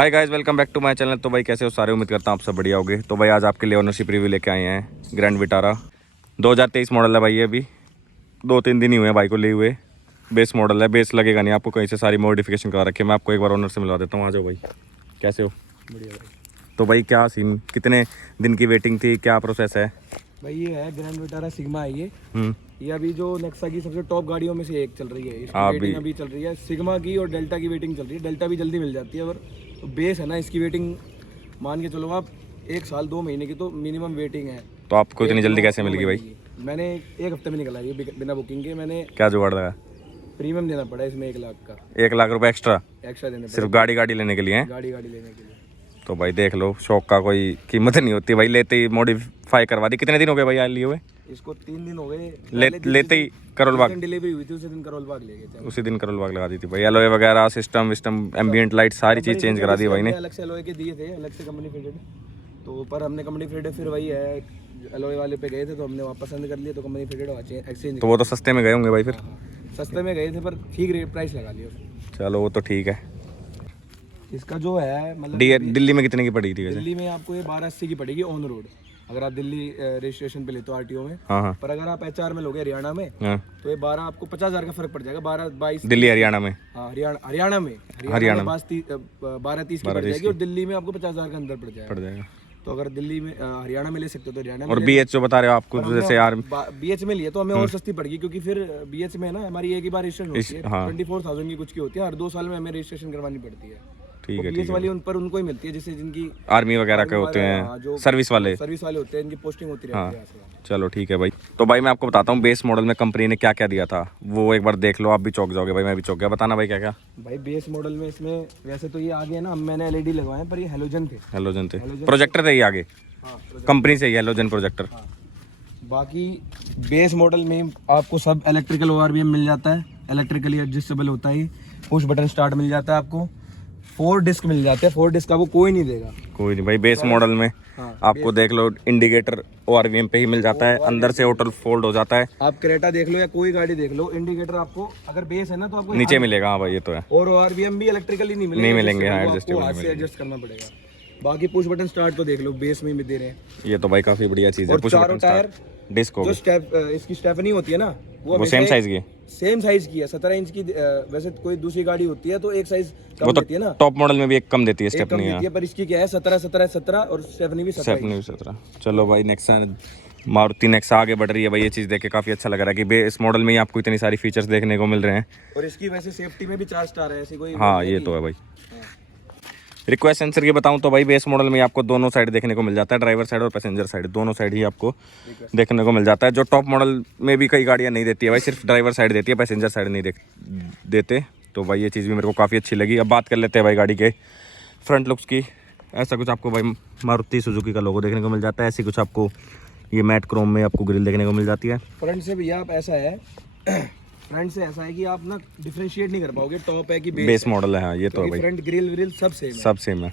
Hi guys, welcome back to my channel. तो भाई कैसे हो सारे, उम्मीद करता हूँ आप सब बढ़िया होगे। तो भाई आज आपके लिए ओनरशिप रिव्यू लेके आए हैं ग्रैंड विटारा 2023 मॉडल है भाई। ये अभी 2-3 दिन ही हुए हैं भाई को लिए हुए। बेस मॉडल है, बेस लगेगा नहीं आपको कहीं से, सारी मॉडिफिकेशन करा रखी है। मैं आपको एक बार ओनर से मिलवा देता हूँ। आ जाओ भाई, कैसे हो? बढ़िया भाई। तो भाई क्या सीन, कितने दिन की वेटिंग थी, क्या प्रोसेस है? भाई ये है ग्रैंड विटारा सिग्मा है ये अभी जो नेक्सा की सबसे टॉप गाड़ियों में से एक चल रही है। इसकी वेटिंग अभी चल रही है। सिग्मा की और डेल्टा की वेटिंग चल रही है। डेल्टा भी जल्दी मिल जाती है, और तो बेस है ना, इसकी वेटिंग मान के चलो आप 1 साल 2 महीने की तो मिनिमम वेटिंग है। तो आपको इतनी जल्दी कैसे मिल गई भाई? मैंने 1 हफ्ते में निकला ये बिना बुकिंग के। मैंने क्या जुगाड़ लगा? प्रीमियम देना पड़ा इसमें 1 लाख का। 1 लाख रुपए एक्स्ट्रा देने सिर्फ गाड़ी लेने के लिए हैं? गाड़ी लेने के लिए। तो भाई देख लो, शौक का कोई कीमत नहीं होती भाई। लेते ही मॉडिफाई करवा दी। कितने दिन हो गए भाई लिए हुए? इसको 3 दिन हो गए। लेते ही करोल बाग डिलीवरी हुई थी, उसी दिन करोल बाग ले गए थे। उसी दिन करोल बाग लगा दी थी भाई। एलॉय वगैरह, सिस्टम एम्बिएंट लाइट, सारी चीज़ चेंज करा दी भाई ने। अलग से एलॉय के दिए थे, अलग से कंपनी फिटेड। तो पर हमने कंपनी फिटेड, फिर वही है एलॉय वाले पे गए थे तो हमने वापस पसंद कर लिया, तो कंपनी फिटेड एक्सचेंज। तो वो तो सस्ते में गए होंगे भाई फिर? सस्ते में गए थे पर ठीक रेट प्राइस लगा लिया। चलो वो तो ठीक है। इसका जो है मतलब दिल्ली में कितने की पड़ी थी वैसे? दिल्ली में आपको ये 1280 की पड़ेगी ऑन रोड, अगर आप दिल्ली रजिस्ट्रेशन पे लेते हो आरटीओ में। हाँ। पर अगर आप एचआर में लोगे हरियाणा में, हाँ। तो ये 12 आपको 50,000 का फर्क पड़ जाएगा। 12-22 दिल्ली हरियाणा में? हाँ, हरियाणा में 12-30 की पड़ जाएगी, और दिल्ली में आपको 50,000 का अंदर पड़ जाएगा। तो अगर दिल्ली में हरियाणा में ले सकते हो तो हरियाणा में। और बीएच जो बता रहे हो आपको, जैसे यार बीएच में लिए तो हमें और सस्ती पड़ेगी, क्योंकि फिर बीएच में ना हमारी एक ही बार रजिस्ट्रेशन होती है। 24,000 की कुछ की होती है, हर 2 साल में हमें रजिस्ट्रेशन करवानी पड़ती है। ठीक है। बीएच वाली उन पर उनको ही मिलती है, जैसे जिनकी आर्मी वगैरह के होते हैं, सर्विस वाले होते हैं, इनकी पोस्टिंग होती रहती है। चलो ठीक है भाई। तो भाई मैं आपको बताता हूँ बेस मॉडल में कंपनी ने क्या क्या दिया था, वो एक बार देख लो। आप भी चौंक जाओगे भाई, मैं भी चौंक गया। बताना भाई क्या क्या। भाई बेस मॉडल में इसमें वैसे तो ये आगे है ना, मैंने एलईडी लगवाए पर ये हेलोजन थे। प्रोजेक्टर थे ये आगे, कंपनी से ही हेलोजन प्रोजेक्टर। बाकी बेस मॉडल में आपको सब इलेक्ट्रिकल ओआरवीएम मिल जाता है, इलेक्ट्रिकली एडजस्टेबल होता है, पुश बटन स्टार्ट मिल जाता है आपको, 4 डिस्क मिल जाते हैं। 4 डिस्क आपको कोई नहीं देगा। कोई नहीं भाई, बेस मॉडल में आपको देख लो इंडिकेटर ओआरवीएम पे ही मिल जाता है, अंदर से ऑटो फोल्ड हो जाता है। आप क्रेटा देख लो या कोई गाड़ी देख लो, इंडिकेटर आपको अगर बेस है ना तो आपको नीचे मिलेगा। हाँ भाई ये तो है। और ओआरवीएम भी इलेक्ट्रिकली नहीं मिलेंगे। हाँ, हाथ से एडजस्ट करना पड़ेगा। बाकी पुश बटन स्टार्ट तो देख लो बेस में भी दे रहे हैं। ये तो भाई काफी बढ़िया चीज है। पुश बटन स्टार्ट डिस्क हो, जो इसकी स्टेफनी होती है ना, वो सेम साइज की है। 17 इंच की। वैसे कोई दूसरी गाड़ी होती है तो एक साइज कम देती है ना, टॉप मॉडल में भी एक कम देती है स्टेपनी है, पर इसकी क्या है 17 और स्टेपनी भी 17। चलो भाई नेक्सा, मारुति नेक्सा आगे बढ़ रही है भाई। ये चीज देख के काफी अच्छा लग रहा है कि बेस मॉडल में ही आपको इतनी सारी फीचर्स देखने को मिल रहे हैं। और इसकी वैसे सेफ्टी में भी 4 स्टार है, ऐसी कोई। हाँ ये तो है भाई। रिक्वेस्ट सेंसर की बताऊं तो भाई बेस मॉडल में आपको दोनों साइड देखने को मिल जाता है, ड्राइवर साइड और पैसेंजर साइड, दोनों साइड ही आपको देखने को मिल जाता है। जो टॉप मॉडल में भी कई गाड़ियां नहीं देती है भाई, सिर्फ ड्राइवर साइड देती है, पैसेंजर साइड नहीं देते। तो भाई ये चीज़ भी मेरे को काफ़ी अच्छी लगी। अब बात कर लेते हैं भाई गाड़ी के फ्रंट लुक्स की। ऐसा कुछ आपको भाई मारुति सुजुकी का लोगो देखने को मिल जाता है। ऐसी कुछ आपको ये मैट क्रोम में आपको ग्रिल देखने को मिल जाती है। फ्रंट से भैया आप ऐसा है फ्रंट से ऐसा है कि आप ना डिफरेंशिएट नहीं कर पाओगे टॉप है कि बेस मॉडल है। हाँ ये तो है भाई। फ्रंट ग्रिल सब सेम है।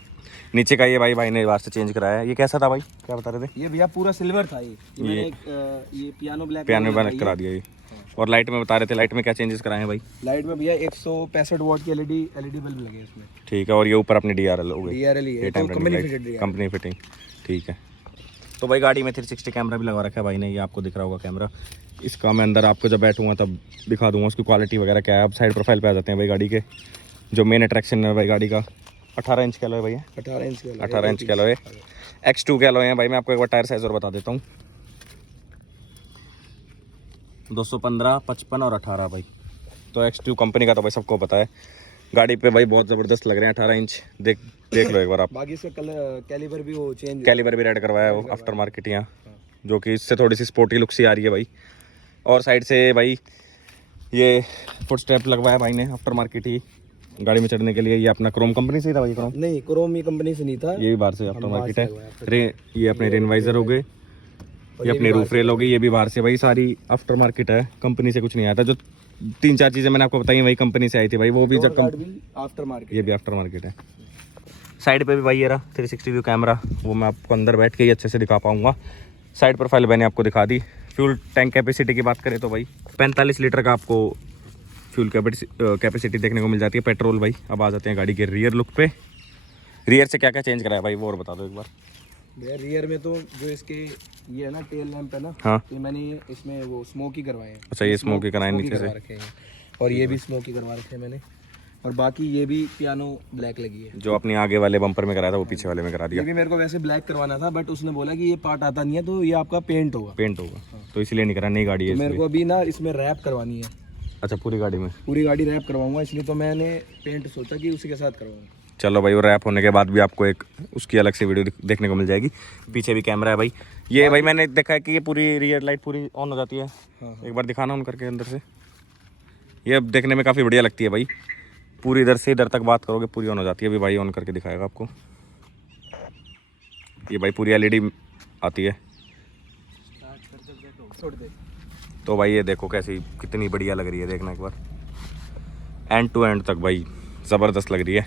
नीचे का ये भाई ने बाहर से चेंज कराया है। ये कैसा था भाई, क्या बता रहे थे? ये भैया पूरा सिल्वर था। ये पियानो ब्लैक करा दिया ये। और लाइट में बता रहे थे, लाइट में क्या चेंजेस कराए हैं भाई? लाइट में भैया 165 वॉट की एलईडी बल्ब लगे इसमें। ठीक है। और ये ऊपर अपनी डीआरएल हो गई। डीआरएल ही है, कंपनी फिटिंग। ठीक है। तो भाई गाड़ी में 360 कैमरा भी लगा रखा है भाई ने, ये आपको दिख रहा होगा कैमरा। इसका मैं अंदर आपको जब बैठूंगा तब दिखा दूंगा उसकी क्वालिटी वगैरह क्या है। अब साइड प्रोफाइल पे आ जाते हैं भाई गाड़ी के। जो मेन अट्रैक्शन है भाई गाड़ी का, 18 इंच का एलॉय भैया। 18 इंच का एलॉय, X2 के एलॉय है भाई। मैं आपको एक बार टायर साइज और बता देता हूँ, 215, 55 और 18 भाई। तो X2 कंपनी का तो भाई सबको पता है। गाड़ी पे भाई बहुत ज़बरदस्त लग रहे हैं 18 इंच। देख लो एक बार आप। बाकी इसका कैलिबर भी वो चेंज, कैलिबर भी रेड करवाया है वो आफ्टर मार्केट यहाँ, जो कि इससे थोड़ी सी स्पोर्टी लुक सी आ रही है भाई। और साइड से भाई ये फुट स्टेप लगवाया भाई ने आफ्टर मार्केट ही गाड़ी में चढ़ने के लिए। ये अपना क्रोम कंपनी से ही था भाई? क्रोम नहीं, क्रोम ही कंपनी से नहीं था, ये भी बाहर से आफ्टर मार्केट है। ये अपने रेन वाइजर हो गए, ये अपनी रूफ रेल हो गई, ये भी बाहर से भाई। सारी आफ्टर मार्केट है, कंपनी से कुछ नहीं आया था। जो 3-4 चीज़ें मैंने आपको बताई वही कंपनी से आई थी भाई, वो भी जब आफ्टर मार्केट, ये भी आफ्टर मार्केट है। साइड पे भी भाई ये रहा 360 व्यू कैमरा, वो मैं आपको अंदर बैठ के ही अच्छे से दिखा पाऊंगा। साइड प्रोफाइल मैंने आपको दिखा दी। फ्यूल टैंक कैपेसिटी की बात करें तो भाई 45 लीटर का आपको फ्यूल कैपेसिटी देखने को मिल जाती है, पेट्रोल भाई। अब आ जाते हैं गाड़ी के रियर लुक पे। रियर से क्या क्या चेंज कराया भाई वो और बता दो एक बार। भैया रियर में तो जो इसके ये है ना टेल लैंप है ना, हाँ तो मैंने इसमें वो स्मोकी करवाए हैं। अच्छा, ये स्मोकी कराए नीचे से, करवा रखे हैं, और ये भी स्मोकी करवा रखे हैं मैंने। और बाकी ये भी पियानो ब्लैक लगी है। जो अपने आगे वाले बम्पर में कराया था वो पीछे वाले में करा दिया। ये भी मेरे को वैसे ब्लैक करवाना था, बट उसने बोला कि ये पार्ट आता नहीं है तो ये आपका पेंट होगा। पेंट होगा तो इसलिए नहीं करा, नई गाड़ी है तो मेरे को अभी ना इसमें रैप करवानी है। अच्छा पूरी गाड़ी में? पूरी गाड़ी रैप करवाऊंगा, इसलिए तो मैंने पेंट सोचा कि उसी के साथ करवाऊंगा। चलो भाई, वो रैप होने के बाद भी आपको एक उसकी अलग से वीडियो देखने को मिल जाएगी। पीछे भी कैमरा है भाई। ये भाई मैंने देखा है कि ये पूरी रियर लाइट पूरी ऑन हो जाती है। एक बार दिखाना ऑन करके अंदर से। ये अब देखने में काफ़ी बढ़िया लगती है भाई, पूरी इधर से इधर तक बात करोगे पूरी ऑन हो जाती है। अभी भाई ऑन करके दिखाएगा आपको। ये भाई पूरी LED आती है। तो भाई ये देखो कैसी कितनी बढ़िया लग रही है, देखना एक बार। एंड टू एंड तक भाई ज़बरदस्त लग रही है।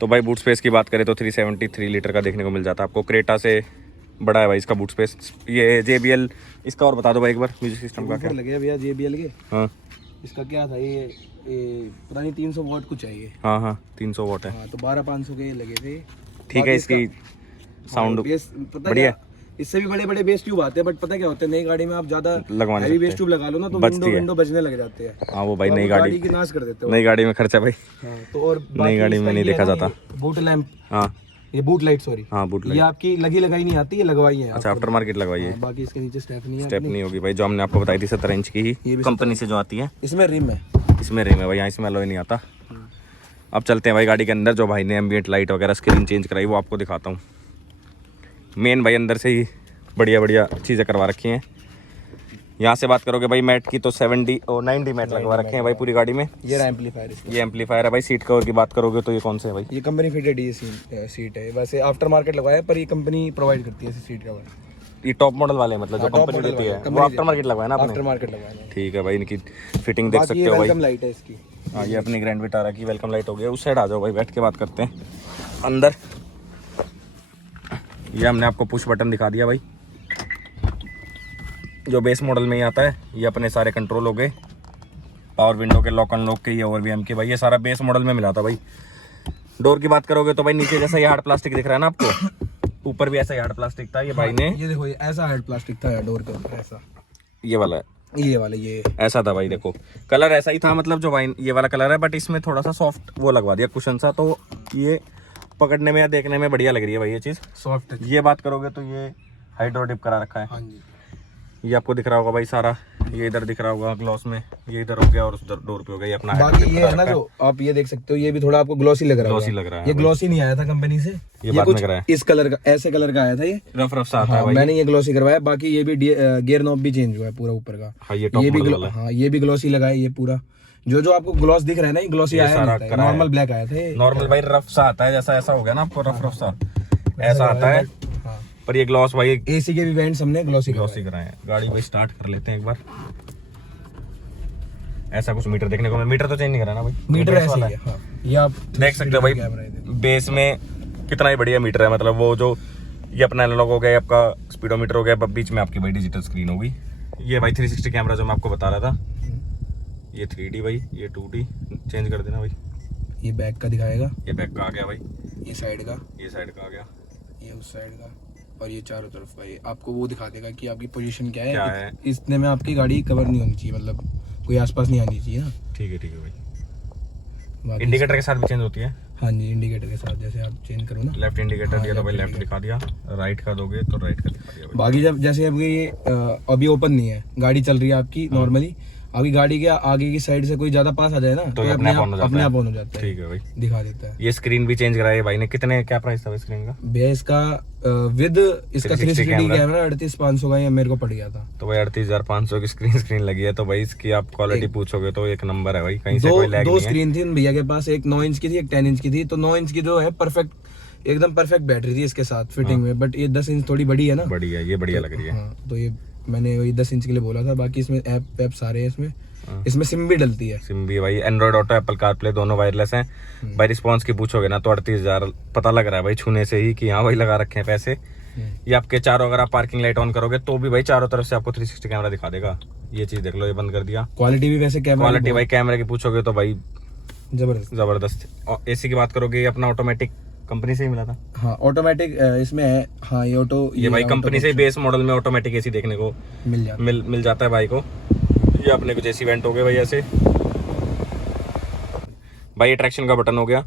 तो भाई बूट स्पेस की बात करें तो 373 लीटर का देखने को मिल जाता है आपको। क्रेटा से बड़ा है भाई इसका बूट स्पेस। ये JBL इसका और बता दो भाई एक बार, म्यूजिक सिस्टम का क्या लगे भैया JBL के? हाँ इसका क्या था, ये पता नहीं 300 वाट कुछ चाहिए। हाँ हाँ 300 वाट है। हाँ तो 12,500 के लगे थे। ठीक है, इसकी साउंड बढ़िया। इससे भी बड़े बड़े बेस ट्यूब आते हैं, बट पता क्या होता है, नई गाड़ी में आप ज्यादा लगवाने हैवी बेस ट्यूब लगा लो ना तो विंडो बजने लग जाते हैं। हाँ वो भाई नई गाड़ी की नाश कर देते हो। नई गाड़ी में खर्चा भाई। तो और नई गाड़ी में नहीं देखा जाता। बूट लैंप, हाँ ये बूट लाइट, सॉरी हाँ बूट लाइट, ये आपकी लगी लगाई नहीं आती, ये लगवाई है। अच्छा आफ्टर मार्केट लगवाई है। बाकी इसके नीचे स्टेप नहीं है। स्टेप नहीं होगी भाई, जो हमने आपको बताई थी 17 इंच की ही कंपनी से जो आती है। इसमें रिम है, इसमें रिम है भाई, यहाँ इसमें अलॉय नहीं आता। अब चलते हैं भाई गाड़ी के अंदर। जो भाई ने एम्बिएंट लाइट वगैरह स्क्रीन चेंज कराई वो आपको दिखाता हूँ। मेन भाई अंदर से ही बढ़िया बढ़िया चीज़ें करवा रखी हैं। यहाँ से बात करोगे भाई मैट की तो 70 और 90 मैट लगवा रखे हैं भाई पूरी गाड़ी में। ये एम्पलीफायर, ये एम्पलीफायर है भाई। सीट कवर की बात करोगे तो ये कौन से है भाई? ये कंपनी फिटेड ये सीट है। वैसे आफ्टर मार्केट लगवाया है, पर ये कंपनी प्रोवाइड करती है सीट कवर। ये टॉप मॉडल वाले मतलब जो कंपनी देती है वो आफ्टर मार्केट लगवाया ना आपने? आफ्टर मार्केट लगवाया। ठीक है भाई, इनकी फिटिंग देख सकते हो भाई। वेलकम लाइट है इसकी। हाँ ये अपनी ग्रैंड विटारा की वेलकम लाइट हो गई। उस साइड आ जाओ भाई, बैठ के बात करते हैं अंदर। ये हमने आपको पुश बटन दिखा दिया भाई, जो बेस मॉडल में ही आता है। ये अपने सारे कंट्रोल हो गए, पावर विंडो के, लॉक अनलॉक के, ये ORVM के भाई। ये सारा बेस मॉडल में मिला था भाई। डोर की बात करोगे तो भाई नीचे जैसा ये हार्ड प्लास्टिक दिख रहा है ना आपको, ऊपर भी ऐसा ही हार्ड प्लास्टिक था। ये भाई ने ये देखो, ये ऐसा हार्ड प्लास्टिक था डोर के ऊपर, ऐसा ये वाला है, ये वाला ये ऐसा था भाई। देखो कलर ऐसा ही था, मतलब जो वाइन ये वाला कलर है, बट इसमें थोड़ा सा सॉफ्ट वो लगवा दिया कुशन सा, तो ये पकड़ने में या देखने में बढ़िया लग रही है भाई ये चीज़ सॉफ्ट। ये बात करोगे तो ये हाइड्रो डिप करा रखा है। हाँ जी, ये आपको दिख रहा होगा भाई सारा। ये इधर दिख रहा होगा ग्लॉस में, ये इधर हो गया और उधर डोर पे हो गया। ये अपना बाकी ये है ना जो आप ये देख सकते हो, ये भी थोड़ा आपको ग्लॉसी लग रहा है। ग्लॉसी लग रहा है। ये ग्लॉसी नहीं आया था कंपनी से, ये बाद में कराया। इस कलर का, ऐसे कलर का आया था। ये रफ रफ सा आता है भाई। मैंने ये ग्लॉसी करवाया। बाकी ये भी गियर नॉब भी चेंज हुआ है पूरा ऊपर का। हाँ ये टॉप मॉडल वाला है। हाँ ये भी ग्लॉसी लगा है। ये पूरा जो आपको ग्लॉस दिख रहा है ना, ये ग्लॉसी आया नहीं था, नॉर्मल ब्लैक आया था। नॉर्मल भाई रफ सा आता है, जैसा ऐसा हो गया ना आपको, रफ रफ सा ऐसा आता है। पर ये ग्लॉस भाई AC के भी वेंट्स हमने ग्लॉसी कराए हैं। गाड़ी भाई स्टार्ट कर लेते हैं एक बार। ऐसा कुछ मीटर देखने को, मीटर तो चेंज नहीं करा ना भाई, मीटर ऐसा ही है। हाँ, ये आप देख सकते हो भाई बेस में कितना ही बढ़िया मीटर है। मतलब वो जो ये अपना एनालॉग हो गया, आपका स्पीडोमीटर हो गया, बीच में आपकी भाई डिजिटल स्क्रीन होगी। ये भाई 360 कैमरा जो मैं आपको बता रहा था, ये 3D भाई, ये 2D चेंज कर देना भाई। ये बैक का दिखाएगा, ये बैक का आ गया भाई, ये साइड का, ये साइड का आ गया, ये उस साइड का, और ये चारों तरफ भाई आपको वो दिखा देगा कि आपकी पोजीशन क्या क्या है। है। इतने में आपकी गाड़ी कवर नहीं होनी चाहिए, मतलब कोई आसपास नहीं आनी चाहिए ना। ठीक है भाई। बाकी इंडिकेटर के साथ भी चेंज होती है। हाँ जी, इंडिकेटर के साथ जैसे आप चेंज करो ना, लेफ्ट इंडिकेटर दिया तो भाई लेफ्ट दिखा दिया, राइट का दोगे तो राइट का दिखा दिया भाई। बाकी जब जैसे अभी ये अभी ओपन नहीं है, गाड़ी चल रही है आपकी नॉर्मली, अभी गाड़ी के आगे की साइड से कोई ज्यादा पास आ जाए ना तो अपने आप ऑन हो जाता है। ठीक है भाई, दिखा देता है। ये स्क्रीन भी चेंज कराई है भाई ने। कितने क्या प्राइस था स्क्रीन का भैया? इसका विद इसका 360 कैमरा 38,500 का ये मेरे को पड़ गया था। तो भाई 38,500 की स्क्रीन लगी है। तो भाई इसकी आप क्वालिटी पूछोगे तो एक नंबर है भाई, कहीं से कोई लैग नहीं है। दो स्क्रीन थी भैया के पास, एक 9 इंच की थी, एक 10 इंच की थी। तो 9 इंच की जो है परफेक्ट एकदम परफेक्ट बैटरी थी इसके साथ फिटिंग में, बट ये 10 इंच थोड़ी बड़ी है ना। बड़ी है, ये बढ़िया लग रही है। हाँ, तो ये मैंने वही 10 इंच के लिए बोला था। बाकी इसमें ऐप सारे हैं इसमें सिम भी डलती है। सिम भी भाई, एंड्रॉइड ऑटो, एप्पल कारप्ले दोनों वायरलेस हैं भाई। रिस्पांस की पूछोगे ना तो 38,000 पता लग रहा है भाई छूने से ही कि हाँ भाई लगा रखे हैं पैसे। ये आपके चारों, अगर आप पार्किंग लाइट ऑन करोगे तो भी भाई चारों तरफ से आपको 360 कैमरा दिखा देगा। ये चीज देख लो, ये बंद कर दिया। क्वालिटी भी वैसे कैमरा क्वालिटी भाई कैमरे की पूछोगे तो भाई जबरदस्त। ज़बरदस्त। और एसी की बात करोगे, ये अपना ऑटोमेटिक कंपनी से ही मिला था। हाँ ऑटोमेटिक इसमें है। हाँ ये ऑटो, ये भाई कंपनी से बेस मॉडल में ऑटोमेटिक एसी देखने को मिल जाता है भाई को। ये अपने कुछ एसी वेंट हो गए भाई ऐसे। भाई ये ट्रैक्शन का बटन हो गया,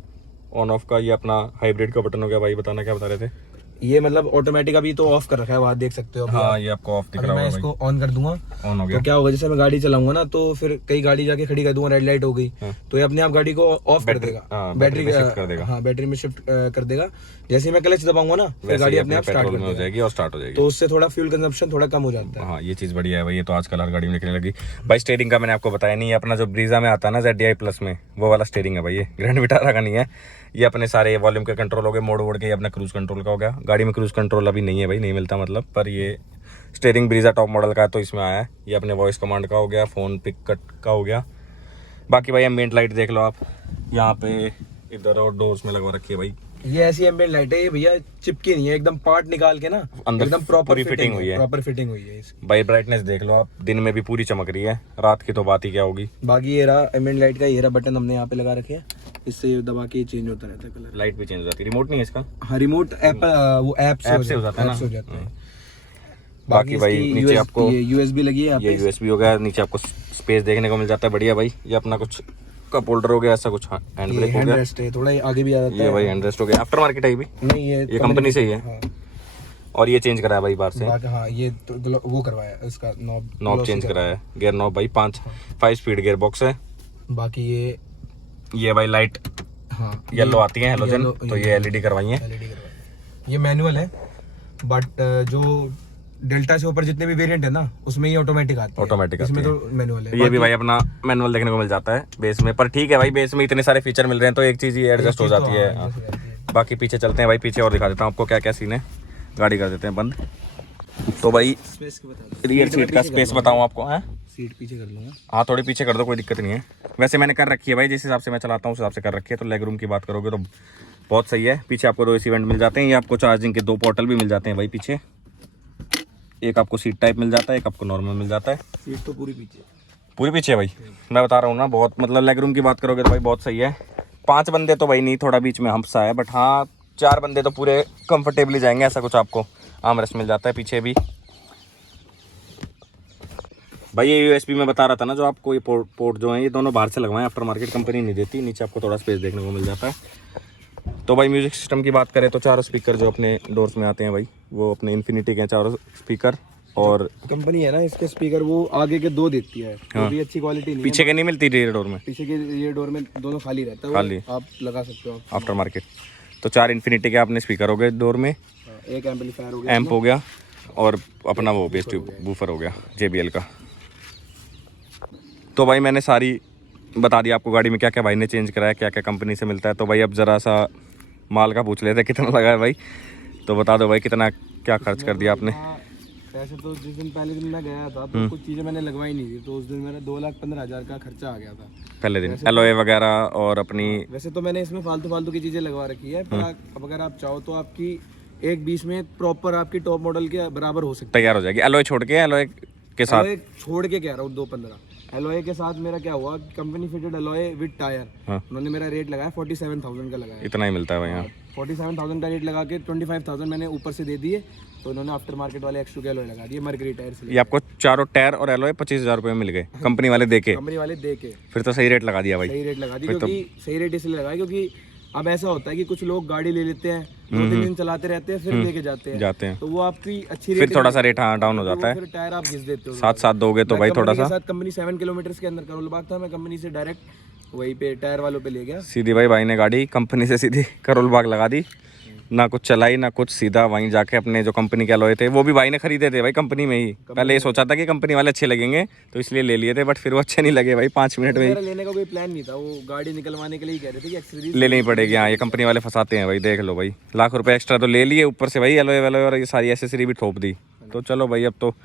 ऑन ऑफ का। ये अपना हाइब्रिड का बटन हो गया। भाई बताना क्या बता रहे थे? ये मतलब ऑटोमेटिक अभी तो ऑफ कर रखा है, वहाँ देख सकते हो। हाँ ये आपको ऑफ दिख रहा मैं होगा इसको ऑन कर दूंगा, ऑन हो गया। तो क्या होगा, जैसे मैं गाड़ी चलाऊंगा ना, तो फिर कई गाड़ी जाके खड़ी कर दूंगा, रेड लाइट हो गई, तो ये अपने आप गाड़ी को ऑफ कर देगा, बैटरी में शिफ्ट कर देगा। हाँ बैटरी में शिफ्ट कर देगा। जैसे ही मैं क्लच दबाऊंगा ना, फिर गाड़ी अपने आप स्टार्ट हो जाएगी और स्टार्ट हो जाएगी। तो उससे थोड़ा फ्यूल कंजप्शन थोड़ा कम हो जाता है। हाँ ये चीज़ बढ़िया है भाई, ये तो आजकल हर गाड़ी में दिखने लगी भाई। स्टीयरिंग का मैंने आपको बताया नहीं, अपना जो ब्रीजा में आता है ना ZDI प्लस में, वो वाला स्टीयरिंग है भाई। ये ग्रैंड विटारा का नहीं है। ये अपने सारे वॉल्यूम के कंट्रोल हो गए, मोड़ वोड़ के। ये अपना क्रूज कंट्रोल का हो गया। गाड़ी में क्रूज कंट्रोल अभी नहीं है भाई, नहीं मिलता मतलब, पर ये स्टीयरिंग ब्रीजा टॉप मॉडल का है तो इसमें आया है। ये अपने वॉइस कमांड का हो गया, फ़ोन पिक कट का हो गया। बाकी भाई एम्बिएंट लाइट देख लो आप, यहाँ पे इधर और डोर्स में लगवा रखी है भाई। ये ऐसी एम्बिएंट लाइट है ये भैया, चिपकी नहीं है, एकदम पार्ट निकाल के ना अंदर एकदम प्रॉपर फिटिंग हुई है। प्रॉपर फिटिंग हुई है इसकी। भाई ब्राइटनेस देख लो आप, दिन में भी पूरी चमक रही है, रात की तो बात ही क्या होगी। बाकी ये रहा एम्बिएंट लाइट का, ये रहा बटन हमने यहाँ पे लगा रखे हैं, इससे दबा के चेंज होता रहता है कलर। लाइट भी चेंज हो जाती है, रिमोट नहीं है इसका। हाँ रिमोट ऐप, वो ऐप से हो जाता है ना। बाकी भाई नीचे आपको USB लगी है, ये USB हो गया। नीचे आपको स्पेस देखने को मिल जाता है, बढ़िया भाई। ये अपना कुछ कप होल्डर हो गया, ऐसा कुछ हैंड ब्रेक हो गया, रेस्ट है, थोड़ा आगे भी आ जाता है। ये भाई हैंड रेस्ट हो गया। आफ्टर मार्केट है भी नहीं, ये कंपनी से ही है। हाँ। और ये चेंज कराया भाई बाहर से। हाँ ये तो वो करवाया, इसका नॉब चेंज कराया है, गियर नॉब भाई 5 स्पीड गियर बॉक्स है। बाकी ये भाई लाइट हाँ येलो आती है हेलोजन, तो ये LED करवाई है। ये मैनुअल है, बट जो डेल्टा से ऊपर जितने भी वेरिएंट है ना, उसमें ये ऑटोमेटिक आती है। ऑटोमेटिक इसमें तो मैनुअल है। ये भी भाई अपना मैनुअल देखने को मिल जाता है बेस में, पर ठीक है भाई, बेस में इतने सारे फीचर मिल रहे हैं तो एक चीज़ ये एडजस्ट हो जाती है। बाकी पीछे चलते हैं भाई, पीछे और दिखा देता हूँ आपको क्या क्या सीन है। गाड़ी कर देते हैं बंद। तो भाई रियर सीट का स्पेस बताऊँ आपको है, सीट पीछे कर लूँगा। हाँ थोड़ी पीछे कर दो, कोई दिक्कत नहीं है। वैसे मैंने कर रखी है भाई, जिस हिसाब से मैं चलाता हूँ उस हिसाब से कर रखी है। तो लेग रूम की बात करोगे तो बहुत सही है। पीछे आपको 2 AC वेंट मिल जाते हैं। ये आपको चार्जिंग के 2 पोर्टल भी मिल जाते हैं भाई पीछे। एक आपको सीट टाइप मिल जाता है, एक आपको नॉर्मल मिल जाता है। सीट तो पूरी पीछे है भाई, मैं बता रहा हूँ ना, बहुत मतलब लेग रूम की बात करोगे तो भाई बहुत सही है। 5 बंदे तो भाई नहीं, थोड़ा बीच में हम्पसा है, बट हाँ 4 बंदे तो पूरे कंफर्टेबली जाएंगे। ऐसा कुछ आपको आर्मरेस्ट मिल जाता है पीछे भी भाई। ये USB में बता रहा था ना जो आपको, ये पोर्ट जो है ये दोनों बाहर से लगवाएं, आफ्टर मार्केट कंपनी नहीं देती। नीचे आपको थोड़ा स्पेस देखने को मिल जाता है। तो भाई म्यूजिक सिस्टम की बात करें तो 4 स्पीकर जो अपने डोर्स में आते हैं भाई, वो अपने इन्फिनिटी के 4 स्पीकर। और कंपनी है ना, इसके स्पीकर वो आगे के 2 देती है, वो भी अच्छी क्वालिटी नहीं पीछे के नहीं मिलती रियर डोर में। पीछे के ये डोर में दोनों खाली रहता है, खाली आप लगा सकते हो आफ्टर मार्केट। तो 4 इन्फिनिटी के आपने स्पीकर हो गए डोर में, एक एम्पलीफायर हो गया, एम्प हो गया, और अपना वो बेस ट्यूब बूफर हो गया JBL का। तो भाई मैंने सारी बता दिया आपको गाड़ी में क्या क्या भाई ने चेंज कराया, क्या क्या कंपनी से मिलता है। तो भाई अब ज़रा सा माल का पूछ लेते हैं कितना लगा है भाई, तो बता दो भाई कितना क्या खर्च कर दिया आपने। वैसे तो जिस दिन पहले दिन मैं गया था तो कुछ चीज़ें मैंने लगवाई नहीं थी, तो उस दिन मेरा 2,15,000 का खर्चा आ गया था पहले दिन। एलॉय वगैरह और अपनी, वैसे तो मैंने इसमें फालतू की चीज़ें लगवा रखी है, पर अब अगर आप चाहो तो आपकी 1.20 में प्रॉपर आपकी टॉप मॉडल के बराबर हो सकती है, तैयार हो जाएगी। एलॉय छोड़ के, एलॉय के साथ छोड़ के कह रहा हूँ 2.15। एलॉय के साथ मेरा क्या हुआ, company fitted alloy with tyre, उन्होंने मेरा रेट लगाया 47,000 का लगाया। इतना ही मिलता है भाई यहाँ। 47,000 का रेट लगा के 25,000 मैंने ऊपर से दे दिए, तो उन्होंने आफ्टर मार्केट वाले एक्स्ट्रा के एलॉय लगा दिए मर्करी टायर से। ये आपको चारों टायर और एलॉय 25,000 रुपये में मिल गए कंपनी वाले दे के। फिर तो सही रेट लगा दिया भाई। सही रेट लगा दी, क्योंकि सही रेट इसलिए लगाया क्योंकि अब ऐसा होता है कि कुछ लोग गाड़ी ले लेते हैं, 2-3 दिन चलाते रहते हैं, फिर लेके जाते हैं, तो वो आपकी अच्छी फिर थोड़ा सा रेट हाँ डाउन हो जाता है। फिर टायर आप घिस देते हो, साथ दोगे तो भाई थोड़ा सा। कंपनी 7 किलोमीटर के अंदर करोल बाग था, मैं कंपनी से डायरेक्ट वहीं पे टायर वालों पे ले गया सीधी। भाई ने गाड़ी कंपनी से सीधी करोल बाग लगा दी, ना कुछ चलाई ना कुछ, सीधा वहीं जाके अपने जो कंपनी के एलॉय थे वो भी भाई ने खरीदे थे भाई कंपनी में ही। पहले ये सोचा था कि कंपनी वाले अच्छे लगेंगे तो इसलिए ले लिए थे, बट फिर वो अच्छे नहीं लगे भाई। 5 मिनट में मेरा लेने का कोई प्लान नहीं था, वो गाड़ी निकलवाने के लिए कह रहे थे कि एक्सेसरीज लेनी ही पड़ेगी। हाँ ये कंपनी वाले फंसाते हैं भाई, देख लो भाई। लाख रुपए एक्स्ट्रा तो ले लिए, ऊपर से भाई एलॉय वेलॉय और ये सारी एसेसरी भी ठोप दी। तो चलो भाई अब तो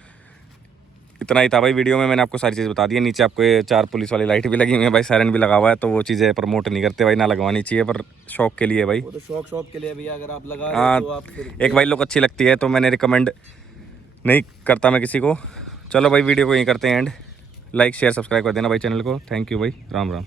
इतना ही था भाई। वीडियो में मैंने आपको सारी चीज़ बता दी है। नीचे आपको ये 4 पुलिस वाली लाइट भी लगी हुई है भाई, सायरन भी लगा हुआ है, तो वो चीज़ें प्रमोट नहीं करते भाई, ना लगवानी चाहिए, पर शौक के लिए भाई। वो तो शौक के लिए भैया, अगर आप लगा हाँ तो आप फिर एक भाई लोग अच्छी लगती है तो मैंने रिकमेंड नहीं करता मैं किसी को। चलो भाई वीडियो को यहीं करते हैं एंड। लाइक शेयर सब्सक्राइब कर देना भाई चैनल को। थैंक यू भाई, राम राम।